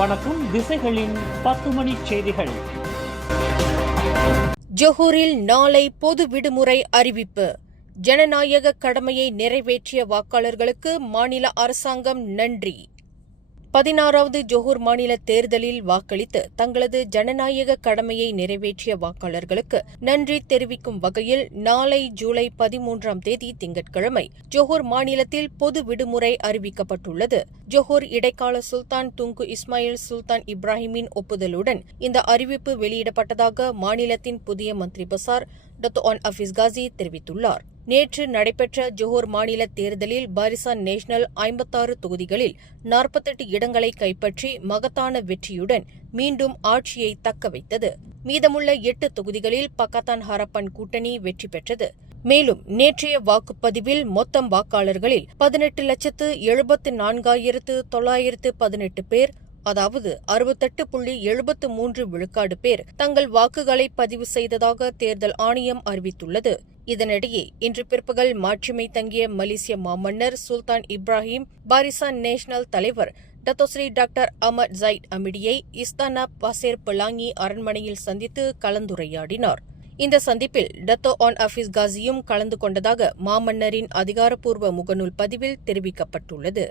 வணக்கம். திசைகளின் 10 மணி செய்திகள். ஜொஹூரில் நாளை பொது விடுமுறை அறிவிப்பு. ஜனநாயக கடமையை நிறைவேற்றிய வாக்காளர்களுக்கு மாநில அரசாங்கம் நன்றி. 16வது ஜொஹூர் மாநில தேர்தலில் வாக்களித்து தங்களது ஜனநாயக கடமையை நிறைவேற்றிய வாக்காளர்களுக்கு நன்றி தெரிவிக்கும் வகையில் நாளை ஜூலை 13ஆம் தேதி திங்கட்கிழமை ஜொஹூர் மாநிலத்தில் பொது விடுமுறை அறிவிக்கப்பட்டுள்ளது. ஜொஹூர் இடைக்கால சுல்தான் துங்கு இஸ்மாயில் சுல்தான் இப்ராஹிமின் ஒப்புதலுடன் இந்த அறிவிப்பு வெளியிடப்பட்டதாக மாநிலத்தின் புதிய மந்திரி பசார் டத்தோ ஆன் அஃபீஸ் காசி தெரிவித்துள்ளார். நேற்று நடைபெற்ற ஜொஹூர் மாநில தேர்தலில் பாரிசான் நேஷனல் 56 தொகுதிகளில் 48 இடங்களை கைப்பற்றி மகத்தான வெற்றியுடன் மீண்டும் ஆட்சியை தக்கவைத்தது. மீதமுள்ள 8 தொகுதிகளில் பக்கத்தான் ஹரப்பன் கூட்டணி வெற்றி பெற்றது. மேலும் நேற்றைய வாக்குப்பதிவில் மொத்தம் வாக்காளர்களில் 18,74,918 பேர், அதாவது 68.73 விழுக்காடு பேர் தங்கள் வாக்குகளை பதிவு செய்ததாக தேர்தல் ஆணையம் அறிவித்துள்ளது. இதனிடையே இன்று பிற்பகல் மாட்சிமை தங்கிய மலேசிய மாமன்னர் சுல்தான் இப்ராஹிம் பாரிசான் நேஷனல் தலைவர் டத்தோஸ்ரீ டாக்டர் அமர் ஜைட் அமிடியை இஸ்தானா பசேர் பெலாங்கி அரண்மனையில் சந்தித்து கலந்துரையாடினார். இந்த சந்திப்பில் டத்தோ ஆன் அஃபீஸ் காசியும் கலந்து கொண்டதாக மாமன்னரின் அதிகாரப்பூர்வ முகநூல் பதிவில் தெரிவிக்கப்பட்டுள்ளது.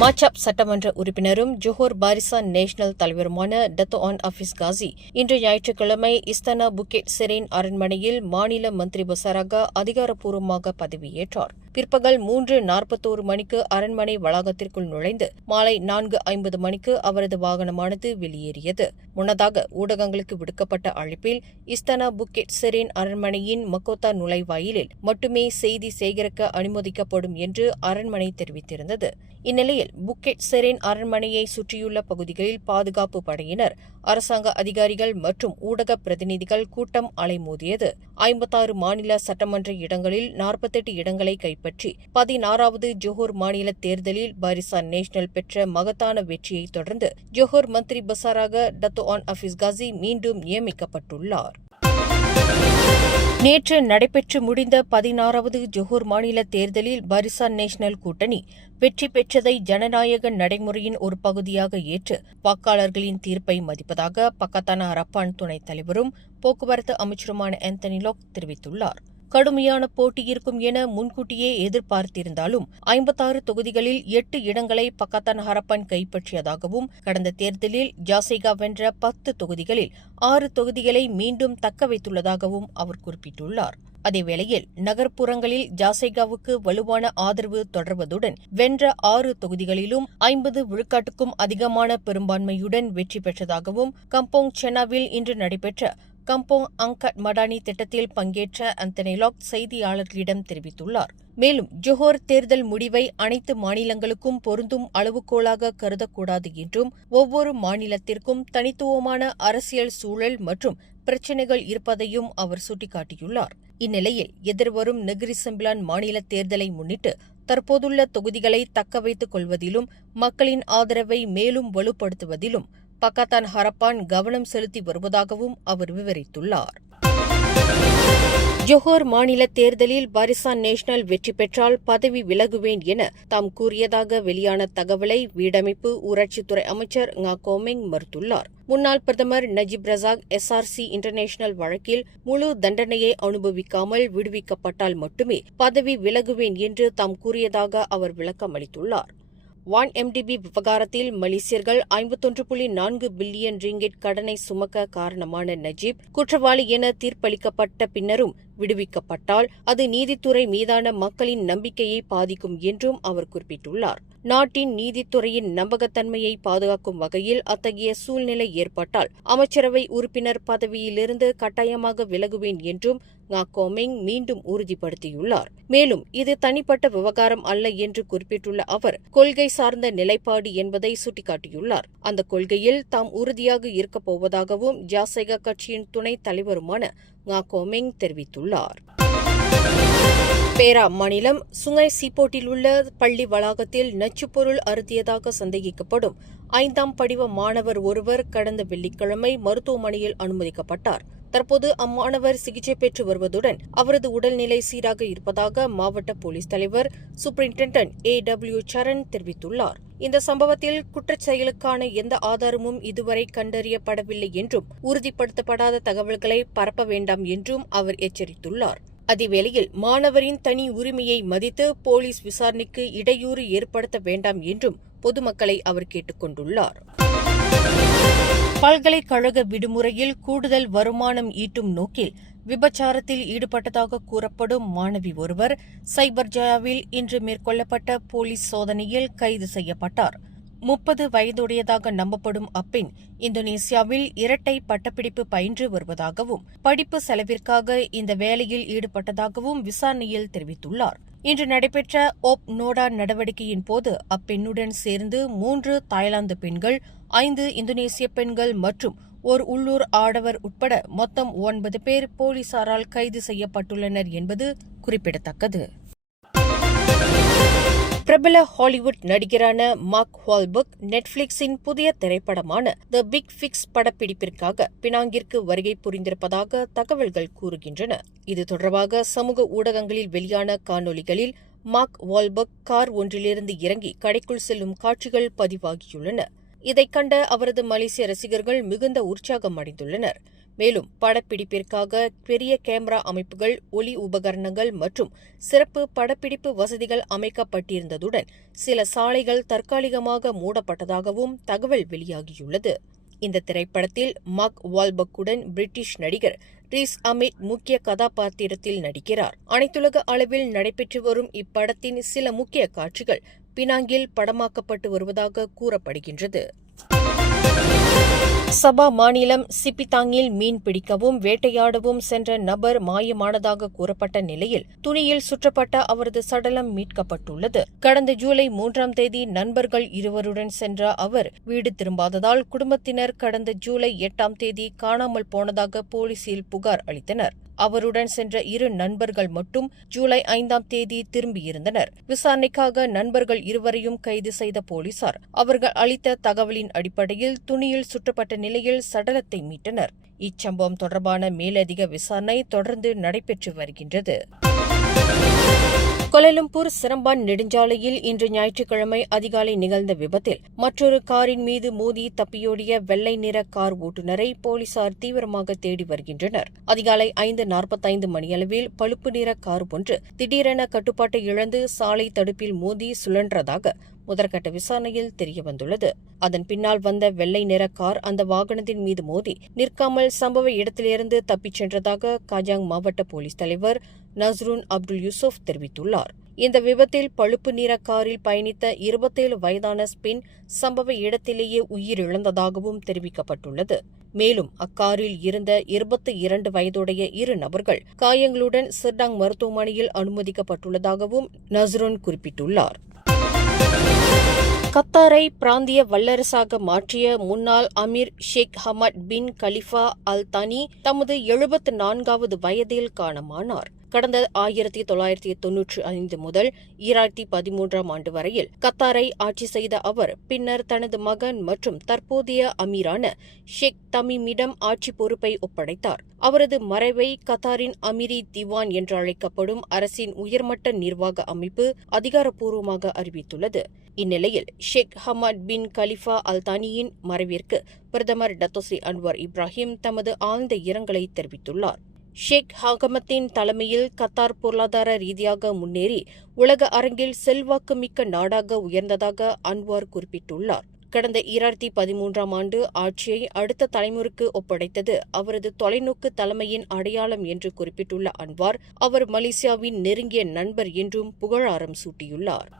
மாச்சாப் சட்டமன்ற உறுப்பினரும் ஜொஹூர் பாரிசான் நேஷனல் தலைவருமான டத்தோ ஆன் அஃபீஸ் காசி இன்று ஞாயிற்றுக்கிழமை இஸ்தானா புக்கெட் செரேன் அரண்மனையில் மாநில மந்திரி பசாராக அதிகாரப்பூர்வமாக பதவியேற்றார். பிற்பகல் 3:41 மணிக்கு அரண்மனை வளாகத்திற்குள் நுழைந்து மாலை 4:50 மணிக்கு அவரது வாகனமானது வெளியேறியது. முன்னதாக ஊடகங்களுக்கு விடுக்கப்பட்ட அழைப்பில் இஸ்தானா புக்கெட் செரேன் அரண்மனையின் மக்கோத்தா நுழைவாயிலில் மட்டுமே செய்தி சேகரிக்க அனுமதிக்கப்படும் என்று அரண்மனை தெரிவித்திருந்தது. இந்நிலையில் புக்கெட் செரேன் அரண்மனையை சுற்றியுள்ள பகுதிகளில் பாதுகாப்பு படையினர், அரசாங்க அதிகாரிகள் மற்றும் ஊடக பிரதிநிதிகள் கூட்டம் அலைமோதியது. 56 மாநில சட்டமன்ற இடங்களில் 48 இடங்களை கைப்பற்றி 16வது ஜொஹூர் மாநில தேர்தலில் பாரிசான் நேஷனல் பெற்ற மகத்தான வெற்றியை தொடர்ந்து ஜொஹூர் மந்திரி பசாராக டத்தோ ஆன் அஃபீஸ் காசி மீண்டும் நியமிக்கப்பட்டுள்ளார். நேற்று நடைபெற்று முடிந்த 16வது ஜொஹூர் மாநில தேர்தலில் பாரிசான் நேஷனல் கூட்டணி வெற்றி பெற்றதை ஜனநாயக நடைமுறையின் ஒரு பகுதியாக ஏற்று வாக்காளர்களின் தீர்ப்பை மதிப்பதாக பக்கத்தான ஹரப்பான் துணைத் தலைவரும் போக்குவரத்து அமைச்சருமான ஆந்தனி லாக் தெரிவித்துள்ளார். கடுமையான போட்டி இருக்கும் என முன்கூட்டியே எதிர்பார்த்திருந்தாலும் 56 தொகுதிகளில் 8 இடங்களை பக்கத்தான் ஹரப்பன் கைப்பற்றியதாகவும் கடந்த தேர்தலில் ஜாசைகா வென்ற 10 தொகுதிகளில் 6 தொகுதிகளை மீண்டும் தக்க வைத்துள்ளதாகவும் அவர் குறிப்பிட்டுள்ளார். அதேவேளையில் நகர்ப்புறங்களில் ஜாசைகாவுக்கு வலுவான ஆதரவு தொடர்வதுடன் வென்ற 6 தொகுதிகளிலும் 50 விழுக்காட்டுக்கும் அதிகமான பெரும்பான்மையுடன் வெற்றி பெற்றதாகவும் கம்போங் சென்னாவில் இன்று நடைபெற்ற கம்போங் அங்கட் மடானி திட்டத்தில் பங்கேற்ற ஆந்தனி லாக் செய்தியாளர்களிடம் தெரிவித்துள்ளார். மேலும் ஜொஹூர் தேர்தல் முடிவை அனைத்து மாநிலங்களுக்கும் பொருந்தும் அளவுகோலாக கருதக்கூடாது என்றும் ஒவ்வொரு மாநிலத்திற்கும் தனித்துவமான அரசியல் சூழல் மற்றும் பிரச்சினைகள் இருப்பதையும் அவர் சுட்டிக்காட்டியுள்ளார். இந்நிலையில் எதிர்வரும் நெகிரி செம்பிலான் மாநில தேர்தலை முன்னிட்டு தற்போதுள்ள தொகுதிகளை தக்க வைத்துக் கொள்வதிலும் மக்களின் ஆதரவை மேலும் வலுப்படுத்துவதிலும் பக்கத்தான் ஹரப்பான் கவனம் செலுத்தி வருவதாகவும் அவர் விவரித்துள்ளார். ஜொஹூர் மாநில தேர்தலில் பாரிசான் நேஷனல் வெற்றி பெற்றால் பதவி விலகுவேன் என தாம் கூறியதாக வெளியான தகவலை வீடமைப்பு ஊராட்சித்துறை அமைச்சர் ngah komeng மறுத்துள்ளார். முன்னாள் பிரதமர் நஜீப் ரசாக் SRC இன்டர்நேஷனல் வழக்கில் முழு தண்டனையை அனுபவிக்காமல் விடுவிக்கப்பட்டால் மட்டுமே பதவி விலகுவேன் என்று தாம் கூறியதாக அவர் விளக்கம் அளித்துள்ளார். 1MDB விவகாரத்தில் மலேசியர்கள் 51.4 பில்லியன் ரிங்கெட் கடனை சுமக்க காரணமான நஜீப் குற்றவாளி என தீர்ப்பளிக்கப்பட்ட பின்னரும் விடுவிக்கப்பட்டால் அது நீதித்துறை மீதான மக்களின் நம்பிக்கையை பாதிக்கும் என்றும் அவர் குறிப்பிட்டுள்ளார். நாட்டின் நீதித்துறையின் நம்பகத்தன்மையை பாதுகாக்கும் வகையில் அத்தகைய சூழ்நிலை ஏற்பட்டால் அமைச்சரவை உறுப்பினர் பதவியிலிருந்து கட்டாயமாக விலகுவேன் என்றும் ngah komeng மீண்டும் உறுதிப்படுத்தியுள்ளார். மேலும் இது தனிப்பட்ட விவகாரம் அல்ல என்று குறிப்பிட்டுள்ள அவர் கொள்கை சார்ந்த நிலைப்பாடு என்பதை சுட்டிக்காட்டியுள்ளார். அந்த கொள்கையில் தாம் உறுதியாக இருக்கப் போவதாகவும் ஜாசைகா கட்சியின் துணைத் தலைவருமான ngah komeng தெரிவித்துள்ளார். பேரா மாநிலம் சுங்கை சீப்போட்டில் உள்ள பள்ளி வளாகத்தில் நச்சுப்பொருள் அருந்தியதாக சந்தேகிக்கப்படும் 5ஆம் படிவ மாணவர் ஒருவர் கடந்த வெள்ளிக்கிழமை மருத்துவமனையில் அனுமதிக்கப்பட்டார். தற்போது அம்மாணவர் சிகிச்சை பெற்று வருவதுடன் அவரது உடல்நிலை சீராக இருப்பதாக மாவட்ட போலீஸ் தலைவர் சூப்பரிண்டென்டென்ட் A.W. சரண் தெரிவித்துள்ளார். இந்த சம்பவத்தில் குற்றச் செயலுக்கான எந்த ஆதாரமும் இதுவரை கண்டறியப்படவில்லை என்றும் உறுதிப்படுத்தப்படாத தகவல்களை பரப்ப வேண்டாம் என்றும் அவர் எச்சரித்துள்ளார். அதேவேளையில் மாணவரின் தனி உரிமையை மதித்து போலீஸ் விசாரணைக்கு இடையூறு ஏற்படுத்த வேண்டாம் என்றும் பொதுமக்களை அவர் கேட்டுக் கொண்டுள்ளார். பல்கலைக்கழக விடுமுறையில் கூடுதல் வருமானம் ஈட்டும் நோக்கில் விபச்சாரத்தில் ஈடுபட்டதாக கூறப்படும் மாணவி ஒருவர் சைபர் ஜயாவில் இன்று மேற்கொள்ளப்பட்ட போலீஸ் சோதனையில் கைது செய்யப்பட்டார். 30 வயதுடையதாக நம்பப்படும் அப்பெண் இந்தோனேசியாவில் இரட்டை பட்டப்படிப்பு பயின்று வருவதாகவும் படிப்பு செலவிற்காக இந்த வேலையில் ஈடுபட்டதாகவும் விசாரணையில் தெரிவித்துள்ளார். இன்று நடைபெற்ற ஓப் நோடா நடவடிக்கையின் போது அப்பெண்ணுடன் சேர்ந்து 3 தாய்லாந்து பெண்கள், 5 இந்தோனேசிய பெண்கள் மற்றும் ஒரு உள்ளூர் ஆடவர் உட்பட மொத்தம் 9 பேர் போலீசாரால் கைது செய்யப்பட்டுள்ளனர் என்பது குறிப்பிடத்தக்கது. பிரபல ஹாலிவுட் நடிகரான மார்க் வால்பர்க் நெட்ஃபிளிக்ஸின் புதிய திரைப்படமான தி பிக் ஃபிக்ஸ் படப்பிடிப்பிற்காக பினாங்கிற்கு வருகை புரிந்திருப்பதாக தகவல்கள் கூறுகின்றன. இது தொடர்பாக சமூக ஊடகங்களில் வெளியான காணொலிகளில் மார்க் வால்பர்க் கார் ஒன்றிலிருந்து இறங்கி கடைக்குள் செல்லும் காட்சிகள் பதிவாகியுள்ளன. இதைக் கண்ட அவரது மலேசிய ரசிகர்கள் மிகுந்த உற்சாகம் அடைந்துள்ளனர். மேலும் படப்பிடிப்பிற்காக பெரிய கேமரா அமைப்புகள், ஒலி உபகரணங்கள் மற்றும் சிறப்பு படப்பிடிப்பு வசதிகள் அமைக்கப்பட்டிருந்ததுடன் சில சாலைகள் தற்காலிகமாக மூடப்பட்டதாகவும் தகவல் வெளியாகியுள்ளது. இந்த திரைப்படத்தில் மார்க் வால்பர்க்குடன் பிரிட்டிஷ் நடிகர் ரீஸ் அஹ்மெத் முக்கிய கதாபாத்திரத்தில் நடிக்கிறார். அனைத்துலக அளவில் நடைபெற்று வரும் இப்படத்தின் சில முக்கிய காட்சிகள் பினாங்கில் படமாக்கப்பட்டு வருவதாக கூறப்படுகின்றது. சபா மாநிலம் சிப்பிதாங்கில் மீன் பிடிக்கவும் வேட்டையாடவும் சென்ற நபர் மாயமானதாக கூறப்பட்ட நிலையில் துணியில் சுற்றப்பட்ட அவரது சடலம் மீட்கப்பட்டுள்ளது. கடந்த ஜூலை 3ஆம் தேதி நண்பர்கள் இருவருடன் சென்ற அவர் வீடு திரும்பாததால் குடும்பத்தினர் கடந்த ஜூலை 8ஆம் தேதி காணாமல் போனதாக போலீசில் புகார் அளித்தனர். அவருடன் சென்ற 2 நண்பர்கள் மட்டும் ஜூலை 5ஆம் தேதி திரும்பியிருந்தனர். விசாரணைக்காக நண்பர்கள் இருவரையும் கைது செய்த போலீசார் அவர்கள் அளித்த தகவலின் அடிப்படையில் துணியில் சுற்றப்பட்ட நிலையில் சடலத்தை மீட்டனர். இச்சம்பவம் தொடர்பான மேலதிக விசாரணை தொடர்ந்து நடைபெற்று வருகின்றது. கோலாலம்பூர் சிரம்பான் நெடுஞ்சாலையில் இன்று ஞாயிற்றுக்கிழமை அதிகாலை நிகழ்ந்த விபத்தில் மற்றொரு காரின் மீது மோதி தப்பியோடிய வெள்ளை நிற கார் ஓட்டுநரை போலீசார் தீவிரமாக தேடி வருகின்றனர். அதிகாலை 5:45 மணியளவில் பழுப்பு நிற கார் ஒன்று திடீரென கட்டுப்பாட்டை இழந்து சாலை தடுப்பில் மோதி சுழன்றதாக முதற்கட்ட விசாரணையில் தெரியவந்துள்ளது. அதன் பின்னால் வந்த வெள்ளை நிற கார் அந்த வாகனத்தின் மீது மோதி நிற்காமல் சம்பவ இடத்திலிருந்து தப்பிச் சென்றதாக காஜாங் மாவட்ட போலீஸ் தலைவர் நஸ்ருன் அப்துல் யூசுப் தெரிவித்துள்ளார். இந்த விபத்தில் பழுப்பு நிற காரில் பயணித்த 27 வயதான பெண் சம்பவ இடத்திலேயே உயிரிழந்ததாகவும் தெரிவிக்கப்பட்டுள்ளது. மேலும் அக்காரில் இருந்த 22 வயதுடைய 2 நபர்கள் காயங்களுடன் சிர்டாங் மருத்துவமனையில் அனுமதிக்கப்பட்டுள்ளதாகவும் நஸ்ருன் குறிப்பிட்டுள்ளார். கத்தாரை பிராந்திய வல்லரசாக மாற்றிய முன்னாள் அமீர் ஷேக் ஹமட் பின் கலிஃபா அல் தானி தமது 74வது வயதில் காலமானார். கடந்த 1995 முதல் 2013ஆம் ஆண்டு வரையில் கத்தாரை ஆட்சி செய்த அவர் பின்னர் தனது மகன் மற்றும் தற்போதைய அமீரான ஷேக் தமீமிடம் ஆட்சி பொறுப்பை ஒப்படைத்தார். அவரது மறைவை கத்தாரின் அமீரி திவான் என்று அழைக்கப்படும் அரசின் உயர்மட்ட நிர்வாக அமைப்பு அதிகாரப்பூர்வமாக அறிவித்துள்ளது. இந்நிலையில் ஷேக் ஹமட் பின் கலிஃபா அல் தானியின் மறைவிற்கு பிரதமர் டத்தோஸ்ரீ அன்வார் இப்ராஹிம் தமது ஆழ்ந்த இரங்கலை தெரிவித்துள்ளார். ஷேக் ஹகமத்தின் தலைமையில் கத்தார் பொருளாதார ரீதியாக முன்னேறி உலக அரங்கில் செல்வாக்கு மிக்க நாடாக உயர்ந்ததாக அன்வார் குறிப்பிட்டுள்ளார். கடந்த 2013ஆம் ஆண்டு ஆட்சியை அடுத்த தலைமுறைக்கு ஒப்படைத்தது அவரது தொலைநோக்கு தலைமையின் அடையாளம் என்று குறிப்பிட்டுள்ள அன்வார், அவர் மலேசியாவின் நெருங்கிய நண்பர் என்றும் புகழாரம் சூட்டியுள்ளார்.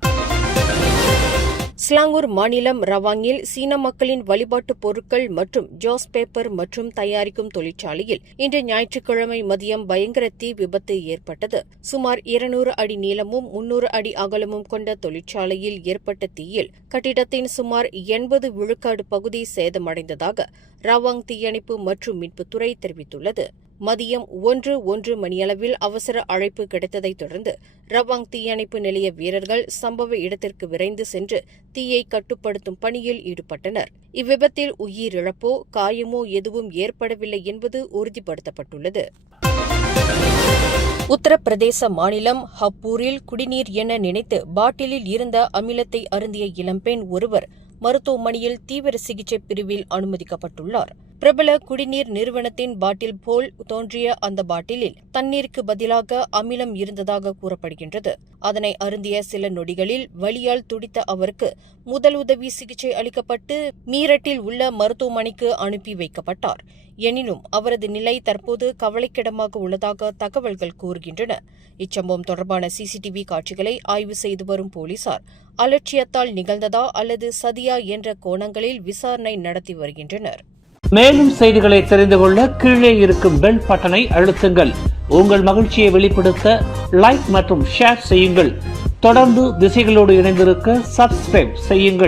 ஸ்லாங்கூர் மாநிலம் ரவாங்கில் சீன மக்களின் வழிபாட்டுப் பொருட்கள் மற்றும் ஜாஸ் பேப்பர் மற்றும் தயாரிக்கும் தொழிற்சாலையில் இன்று ஞாயிற்றுக்கிழமை மதியம் பயங்கர தீ விபத்து ஏற்பட்டது. சுமார் 200 அடி நீளமும் 300 அடி அகலமும் கொண்ட தொழிற்சாலையில் ஏற்பட்ட தீயில் கட்டிடத்தின் சுமார் 80 விழுக்காடு பகுதி சேதமடைந்ததாக ரவாங் தீயணைப்பு மற்றும் மீட்புத்துறை தெரிவித்துள்ளது. மதியம் 1:01 மணியளவில் அவசர அழைப்பு கிடைத்ததைத் தொடர்ந்து ரவாங் தீயணைப்பு நிலைய வீரர்கள் சம்பவ இடத்திற்கு விரைந்து சென்று தீயை கட்டுப்படுத்தும் பணியில் ஈடுபட்டனர். இவ்விபத்தில் உயிரிழப்போ காயமோ எதுவும் ஏற்படவில்லை என்பது உறுதிப்படுத்தப்பட்டுள்ளது. உத்தரப்பிரதேச மாநிலம் ஹப்பூரில் குடிநீர் என நினைத்து பாட்டிலில் இருந்த அமிலத்தை அருந்திய இளம்பெண் ஒருவர் மருத்துவமனையில் தீவிர சிகிச்சை பிரிவில் அனுமதிக்கப்பட்டுள்ளார். பிரபல குடிநீர் நிறுவனத்தின் பாட்டில் போல் தோன்றிய அந்த பாட்டிலில் தண்ணீருக்கு பதிலாக அமிலம் இருந்ததாக கூறப்படுகின்றது. அதனை அருந்திய சில நொடிகளில் வலியால் துடித்த அவருக்கு முதலுதவி சிகிச்சை அளிக்கப்பட்டு மீரட்டில் உள்ள மருத்துவமனைக்கு அனுப்பி வைக்கப்பட்டார். எனினும் அவரது நிலை தற்போது கவலைக்கிடமாக உள்ளதாக தகவல்கள் கூறுகின்றன. இச்சம்பவம் தொடர்பான சிசிடிவி காட்சிகளை ஆய்வு செய்து வரும் போலீசார் அலட்சியத்தால் நிகழ்ந்ததா அல்லது சதியா என்ற கோணங்களில் விசாரணை நடத்தி வருகின்றனர். மேலும் செய்திகளை தெரிந்து கொள்ள கீழே இருக்கும் பெல் பட்டனை அழுத்துங்கள். உங்கள் மகிழ்ச்சியை வெளிப்படுத்த லைக் மற்றும் ஷேர் செய்யுங்கள். தொடர்ந்து திசைகளோடு இணைந்திருக்க சப்ஸ்கிரைப் செய்யுங்கள்.